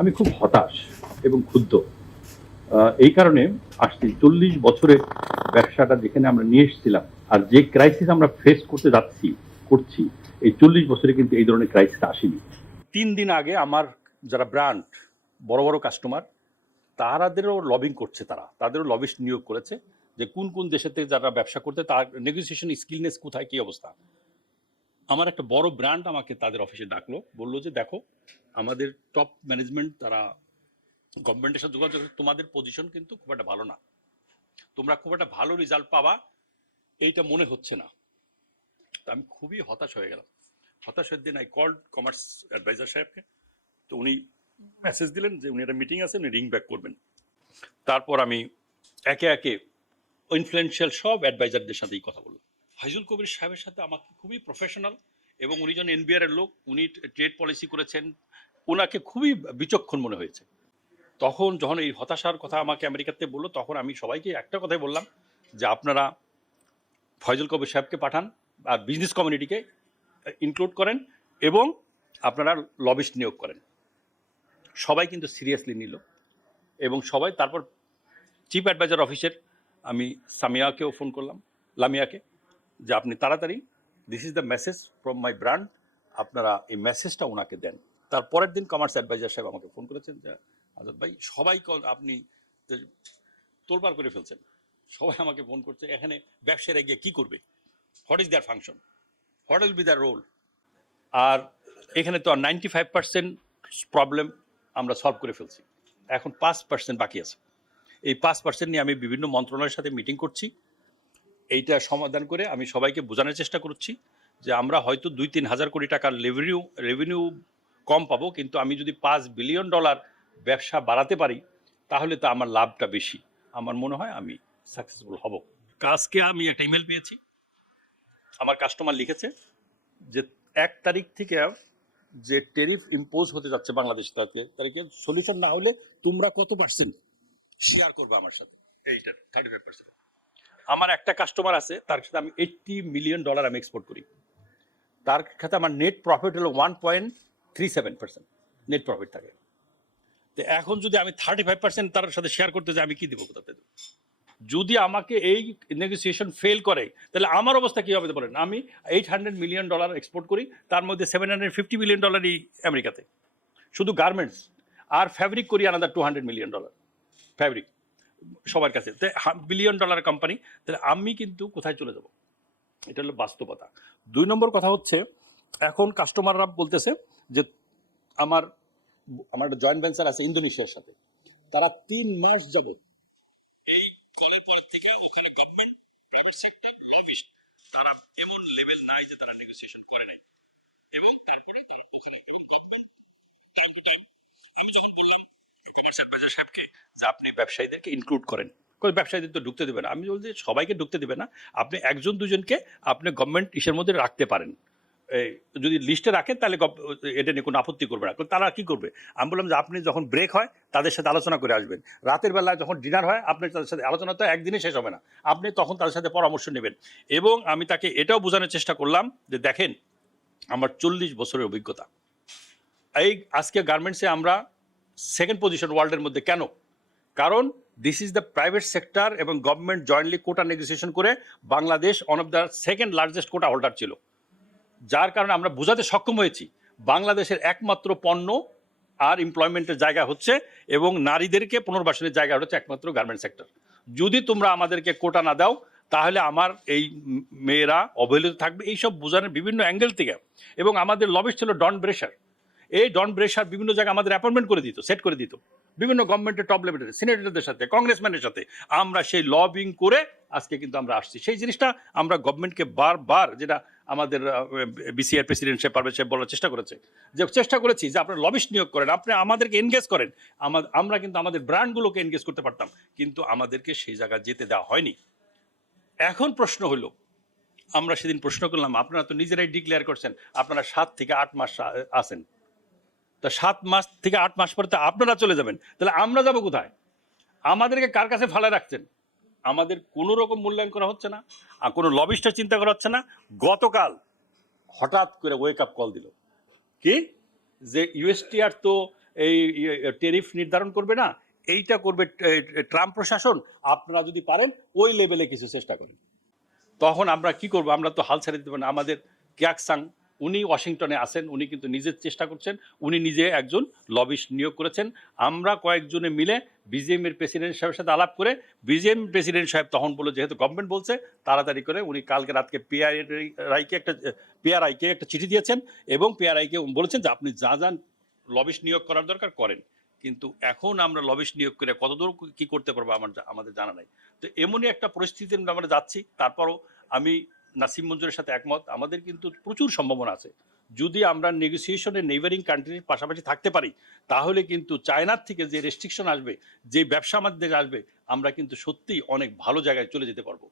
আমি খুব হতাশ এবং ক্ষুব্ধ। এই কারণে আসছি ৪০ বছরের ব্যবসাটা যেখানে আমরা নিয়ে এসেছিলাম আর যে ক্রাইসিস আমরা ফেস করছি এই ৪০ বছরে কিন্তু এই ধরনের ক্রাইসিস আসেনি। ৩ দিন আগে আমার যারা ব্র্যান্ড বড় বড় কাস্টমার তাদেরও লবিং করছে, তাদেরও লবিস্ট নিয়োগ করেছে যে কোন কোন দেশের থেকে যারা ব্যবসা করতে তার নেগোসিয়েশন স্কিলনেস কোথায়, কি অবস্থা। আমার একটা বড় ব্র্যান্ড আমাকে তাদের অফিসে ডাকলো, বললো যে দেখো আমাদের টপ ম্যানেজমেন্ট তারা গভর্নমেন্টের সাথে যোগাযোগ, তোমাদের পজিশন কিন্তু খুব একটা ভালো না, তোমরা খুব একটা ভালো রেজাল্ট পাবা এইটা মনে হচ্ছে না। তো আমি খুবই হতাশ হয়ে গেলাম। হতাশের দিন আই কল্ড কমার্স অ্যাডভাইজার সাহেবকে। তো উনি মেসেজ দিলেন যে উনি একটা মিটিং আছে, উনি রিং ব্যাক করবেন। তারপর আমি একে একে ইনফ্লুয়েন্সিয়াল সব অ্যাডভাইজারদের সাথেই কথা বললাম। ফাইজুল কবির সাহেবের সাথে আমাকে খুবই প্রফেশনাল, এবং উনি যেন এনবিআর এর লোক, উনি ট্রেড পলিসি করেছেন, ওনাকে খুবই বিচক্ষণ মনে হয়েছে। তখন যখন এই হতাশার কথা আমাকে আমেরিকাতে বললো, তখন আমি সবাইকে একটা কথাই বললাম যে আপনারা ফয়জুল কবির সাহেবকে পাঠান আর বিজনেস কমিউনিটিকে ইনক্লুড করেন এবং আপনারা লবিস্ট নিয়োগ করেন। সবাই কিন্তু সিরিয়াসলি নিল এবং সবাই তারপর চিফ অ্যাডভাইজার অফিসের আমি সামিয়াকেও ফোন করলাম, লামিয়াকে, যে আপনি তাড়াতাড়ি this is the message from my brand, আপনারা এই মেসেজটা ওনাকে দেন। তারপরের দিন কমার্স অ্যাডভাইজার সাহেব আমাকে ফোন করেছেন যে আজাদ ভাই সবাই আপনি তোলপাড় করে ফেলছেন, সবাই আমাকে ফোন করছে এখানে ব্যবসায়ীরা গিয়ে কী করবে, what is their function, what will be their role. আর এখানে তো 95% প্রবলেম আমরা সলভ করে ফেলছি, এখন 5% বাকি আছে। এই 5% নিয়ে আমি বিভিন্ন মন্ত্রণালয়ের সাথে মিটিং করছি, এইটা সমাধান করে আমি সবাইকে বোঝানোর চেষ্টা করছি যে আমরা হয়তো 2-3 হাজার কোটি টাকার রেভিনিউ কম পাবো, কিন্তু আমি যদি $5 বিলিয়ন ব্যবসা বাড়াতে পারি তাহলে তো আমার লাভটা বেশি, আমার মনে হয় আমি সাকসেসফুল হব। আজকে আমি একটা ইমেল পেয়েছি, আমার কাস্টমার লিখেছে যে 1 তারিখ থেকে যে ট্যারিফ ইম্পোজ হতে যাচ্ছে বাংলাদেশ তারিখে সলিউশন না হলে তোমরা কত পার্সেন্ট শেয়ার করবে আমার সাথে, এইটার 35%। আমার একটা কাস্টমার আছে, তার সাথে আমি $80 মিলিয়ন আমি এক্সপোর্ট করি, তার সাথে আমার নেট প্রফিট হলো 1.37% নেট প্রফিট থাকে। তো এখন যদি আমি 35% তার সাথে শেয়ার করতে যাই, আমি কি দেবো কোথাতে দেবো? যদি আমাকে এই নেগোসিয়েশন ফেল করে তাহলে আমার অবস্থা কী হবে বলেন। আমি $800 মিলিয়ন এক্সপোর্ট করি, তার মধ্যে $750 মিলিয়ন আমেরিকাতে শুধু গার্মেন্টস, আর ফ্যাব্রিক করি আনাদার $200 মিলিয়ন ফ্যাব্রিক সবার কাছে, $1 বিলিয়ন কোম্পানি। তাহলে আমি কিন্তু কোথায় চলে যাব? এটা হলো বাস্তবতা। 2 নম্বর কথা হচ্ছে, এখন কাস্টমাররা বলতেছে যে আমার একটা জয়েন্ট ভেঞ্চার আছে ইন্দোনেশিয়ার সাথে, তারা 3 মাস যাবত এই কলের পরের থেকে ওখানে গভর্নমেন্ট প্রাইভেট সেক্টর লবিস্ট তারা এমন লেভেল নাই যে তারা নেগোসিয়েশন করে নাই, এবং তারপরে তারা ওখানে এবং গভর্নমেন্ট টাইম টু টাইম। আমি যখন বললাম কমার্স অ্যাডভাইজার সাহেবকে যে আপনি ব্যবসায়ীদেরকে ইনক্লুড করেন, ব্যবসায়ীদের তো ঢুকতে দেবে না। আমি বলছি সবাইকে ঢুকতে দেবে না, আপনি একজন দুজনকে আপনি গভর্নমেন্ট ইসের মধ্যে রাখতে পারেন, যদি লিস্টে রাখেন তাহলে এটা নিয়ে কোনো আপত্তি করবে না। তারা কি করবে? আমি বললাম যে আপনি যখন ব্রেক হয় তাদের সাথে আলোচনা করে আসবেন, রাতের বেলায় যখন ডিনার হয় আপনি তাদের সাথে আলোচনা তো একদিনে শেষ হবে না, আপনি তখন তাদের সাথে পরামর্শ নেবেন। এবং আমি তাকে এটাও বোঝানোর চেষ্টা করলাম যে দেখেন আমার 40 বছরের অভিজ্ঞতা, এই আজকে গার্মেন্টসে আমরা সেকেন্ড পজিশন ওয়ার্ল্ডের মধ্যে। কেন? কারণ this is the private sector এবং গভর্নমেন্ট জয়েন্টলি কোটা নেগোসিয়েশন করে Bangladesh one of the second largest quota holder ছিল, যার কারণে আমরা বোঝাতে সক্ষম হয়েছি বাংলাদেশের একমাত্র পণ্য আর এমপ্লয়মেন্টের জায়গা হচ্ছে এবং নারীদেরকে পুনর্বাসনের জায়গা হচ্ছে একমাত্র গার্মেন্ট সেক্টর। যদি তোমরা আমাদেরকে কোটা না দাও তাহলে আমার এই মেয়েরা অবহেলিত থাকবে, এইসব বোঝানোর বিভিন্ন অ্যাঙ্গেল থেকে। এবং আমাদের লবিস্ট ছিল ডন ব্রেশার, এই ডন ব্রেশার বিভিন্ন জায়গায় আমাদের অ্যাপয়েন্টমেন্ট করে দিত, সেট করে দিত বিভিন্ন গভর্নমেন্টের টপ লেভেলের সিনেটরদের সাথে, কংগ্রেসম্যানের সাথে। আমরা সেই লবিং করে আজকে কিন্তু আমরা আসছি। সেই জিনিসটা আমরা গভর্নমেন্টকে বারবার, যেটা আমাদের বিসিআর প্রেসিডেন্ট সাহেব পারভেজ সাহেব বলার চেষ্টা করেছি যে আপনারা লবিস্ট নিয়োগ করেন, আপনি আমাদেরকে এনগেজ করেন। আমরা কিন্তু আমাদের ব্র্যান্ডগুলোকে এনগেজ করতে পারতাম, কিন্তু আমাদেরকে সেই জায়গায় যেতে দেওয়া হয়নি। এখন প্রশ্ন হলো, আমরা সেদিন প্রশ্ন করলাম আপনারা তো নিজেরাই ডিক্লেয়ার করছেন আপনারা 7 থেকে 8 মাস আছেন, তা 7 মাস থেকে 8 মাস পরে তো আপনারা চলে যাবেন, তাহলে আমরা যাব কোথায়? আমাদেরকে কার কাছে ফালায় রাখছেন? আমাদের কোনো রকম মূল্যায়ন করা হচ্ছে না, আর কোনো লবিস্টার চিন্তা করা হচ্ছে না। গতকাল হঠাৎ করে ওয়েক আপ কল দিল কি যে ইউএসটিআর তো এই টেরিফ নির্ধারণ করবে না, এইটা করবে ট্রাম্প প্রশাসন, আপনারা যদি পারেন ওই লেভেলে কিছু চেষ্টা করেন। তখন আমরা কি করব? আমরা তো হাল ছেড়ে দিতে পারি না। আমাদের কিয়াকসাং উনি ওয়াশিংটনে আছেন, উনি কিন্তু নিজের চেষ্টা করছেন, উনি নিজে একজন লবিস্ট নিয়োগ করেছেন। আমরা কয়েকজনে মিলে বিজিএম এর প্রেসিডেন্ট সাহেবের সাথে আলাপ করে, বিজিএম প্রেসিডেন্ট সাহেব তখন বলল যেহেতু গভর্নমেন্ট বলছে তাড়াতাড়ি করে, উনি কালকে রাতকে পিআরআইকে একটা চিঠি দিয়েছেন এবং পিআরআইকে বলেছেন যে আপনি যা যা লবিস্ট নিয়োগ করার দরকার করেন। কিন্তু এখন আমরা লবিস্ট নিয়োগ করে কতদূর কি করতে পারবো আমাদের জানা নাই। তো এমনই একটা পরিস্থিতির মধ্যে আমরা যাচ্ছি। তারপরও আমি নাসিম মঞ্জুরের সাথে একমত, আমাদের কিন্তু প্রচুর সম্ভাবনা আছে। যদি আমরা নেগোসিয়েশনে নেইবারিং কান্ট্রির পাশাপাশি থাকতে পারি, তাহলে কিন্তু চায়নার থেকে যে রেস্ট্রিকশন আসবে, যে ব্যবসা আমাদের আসবে, আমরা কিন্তু সত্যিই অনেক ভালো জায়গায় চলে যেতে পারবো।